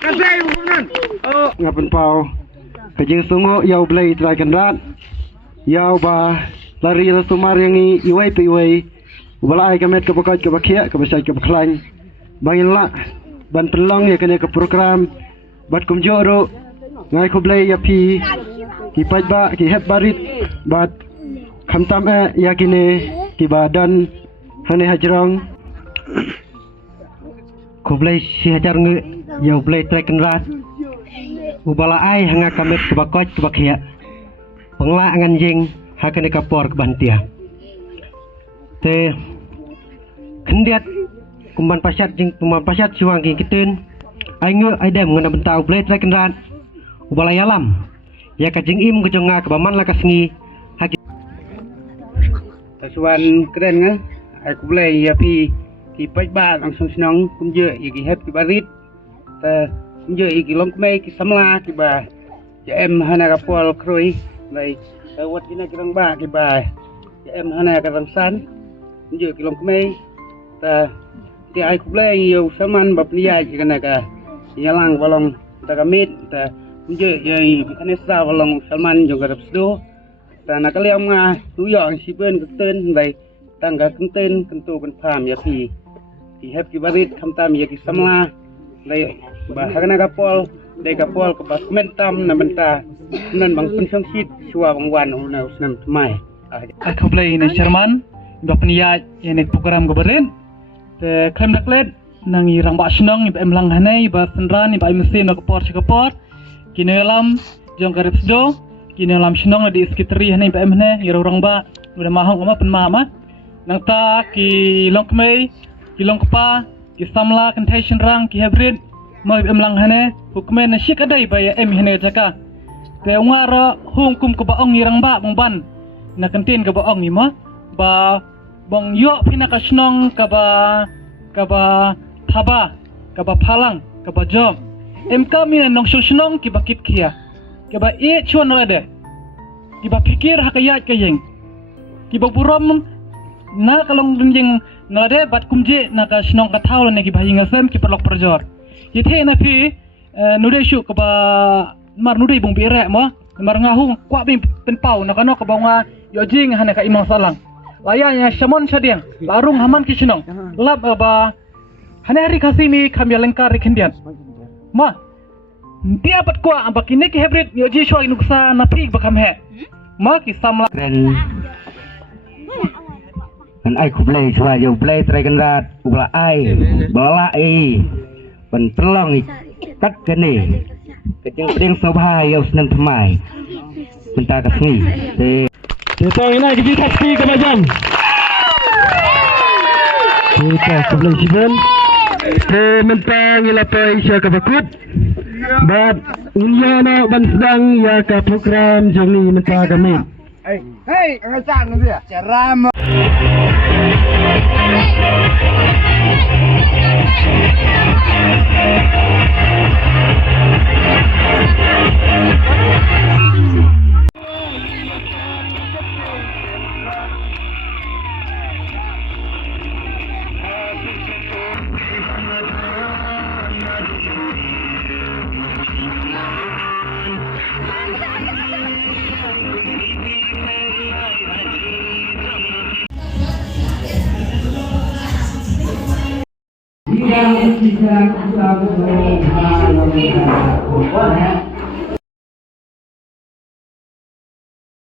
Kasih bukan. Oh, ngapan pau. Kajing sungo yau blai terakan rat. Yau ba lari la sumar yang iwai pe iwai. Balai kamet ke pokok ke bakia ke besai ke beklan. Bangin la ban pelong ya kena ke program bat kumjoro ngai ko blai ya pi ki pajba ki heb barit bat khamtam ya kine ki badan hane hajrong ko blai si hajar nge yau blai terakan rat. Ubala ai hanga kamet ke bakot ke bakia. Pengla angan jing hakane kapor ke bantia. Te kendiat kumban pasyat jing kumban pasyat siwang ki kiten. Ai nge ai dem ngena bentau blai terakan rat. Ubala yalam. Ya kajing im ke jonga ke baman la kasngi. Haki tasuan keren nge. Ai ku blai ya pi ki pajba langsung senang kumje ya ki heb ki barit. Ta kumje ki longkmei ki samla ki ba. Ya em hana kapol kroi bai wat ina kirang ba ki ba. Ya em hana ka rangsan. Kumje ki longkmei ta ti ai ku blai yo saman bab liya ki kana ka. Yalang balong ta kamit ta kumje ye kanesa balong Salman jo garap sdo. Ta nakaliam nga tuyong sipen keten bai tangga kenten kentu ben pham ya pi ki heb ki barit khamtam ya ki samla lai ba hagana kapol dei kapol ke bas mentam na benta nan bang pensong sit suwa bang wan na usnam tmai aku play ni Sherman ba pniya yani program goberen te klem naklet nang irang ba snong ni em lang hanai ba senran ni ba mesin na kapor kinelam jong karepsdo kinelam snong di skitri hanai ba em hne irang ba udah mahong ama pen mama nang ta ki longkmei ki longkpa ki samla contation rang ki hybrid mo em lang hane hukmen na shik adai ba ya em hene jaka te ngara hung kum ko baong irang ba bong ban na kantin ka baong ni mo ba bong yo pina ka snong ka ba thaba ka ba phalang ka ba job em ka mi nong snong ki bakit kia ka ba e chuan no ade ki ba pikir hakayat kayeng ki ba burom na kalong dunjing nade bat kumje na ka snong ka thawla ne ki bhai ngasem ki perlok perjor yithe na phi nude shu ka ba mar nude bung bi re mo mar ngahu kwa bi pen pau na kano ka ba nga yo jing hane ka imang salang laya nya shamon chadiang larung haman ki snong lab ba hane hari kasimi khamya lengkar khindian ma dia bat kwa ba kine ki hybrid yo ji shwa nuksa na phi ba kham he ma ki samla kan ai ku blai chua yo blai terakan rat ubla ai bala ai pen pelong tak kene kejeng peding sobha yo senam tmai benta kasngi te tong ina ki taksi ke majam kita sebelah siben te mentang ila pai sya ka bakut bab unyana ban sedang ya ka program joni menta kami hey, ngasang dia. Ceram. Yang kita